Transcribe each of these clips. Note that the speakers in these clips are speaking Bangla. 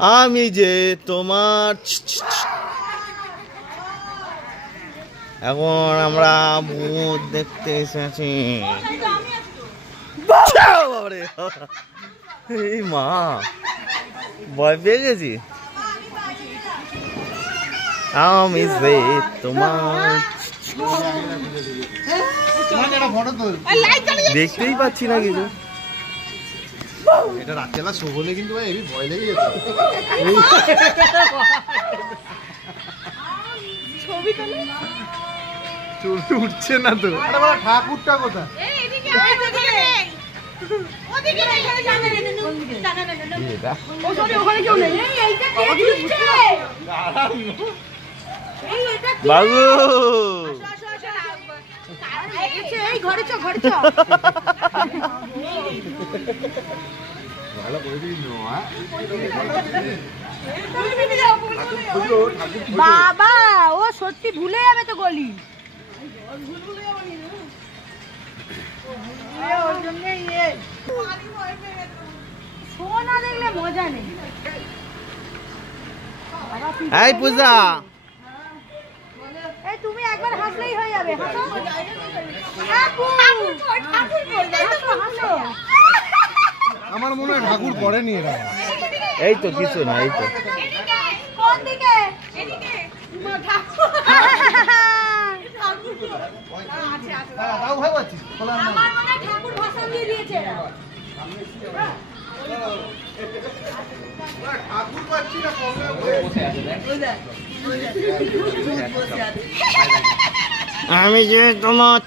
আমি যে তোমার এখন আমরা ভূত দেখতে এসেছি। এই মা ভয় পেয়ে গেছি। আমি যে তোমার দেখতেই পাচ্ছি না কিছু। এটা রাত্রেবেলা শো হলে কিন্তু ভাই হেবি ভয় লেগে যেত। ছবি তোলে চুল উঠছে না তো। আরে বাবা ঠাকুরটা কোথায়? এই এদিকে ওদিকে নেই। ওদিকে নেই জানা নেই না এটা ও সরি ওখানে কেউ নেই। এই এইটা কে দিচ্ছে? এই এটা কি? বাবু আসো এই ঘরে চ ভালো করে দিন না। বাবা ও সত্যি ভুলে যাবে তো গলি। সোনা দেখলে মজা নেই। এই পূজা এই তুমি একবার হাসলেই হয়ে যাবে। হাসো হাসো। আমার মনে হয় ঠাকুর করেনি এরা। এই তো কিছু না। এই তো কোন দিকে? এদিকে ঠাকুর তাও ভয় পাচ্ছিস? আমার মনে হয় ঠাকুর ভাষণ দিয়ে দিয়েছে। ঠাকুর পাচ্ছি না আমি যে তোমার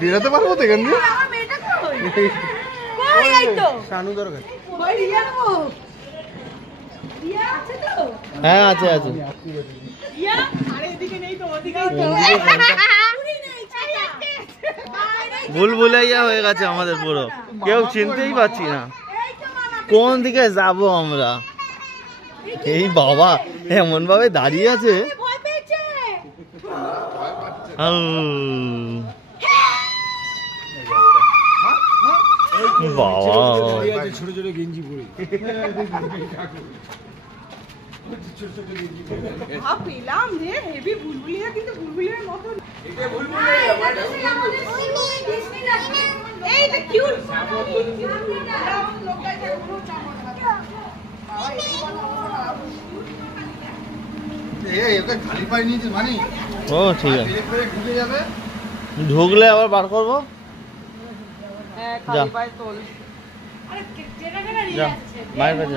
বেরাতে পারবো তো এখান দিয়ে। শানু দরকার। হ্যাঁ আছে আছে। ভুলভুলাইয়া হয়ে গেছে আমাদের পুরো, কেউ চিনতেই পারছি না কোন দিকে যাব আমরা। এই বাবা এমন ভাবে দাঁড়িয়ে আছে। বাবা ছোট ছোট গেঞ্জি পরে পেলাম রে হেভি বুলবুলিয়া, কিন্তু বুলবুলিয়ার মতো এইটা কিউট। খালি পাই নিয়েছে মানে ও ঠিক আছে, ঢুকে যাবে। ঢুকলে আবার বার করবো। যা আরে যেটা যেটা যা আছে মায়ের কাছে।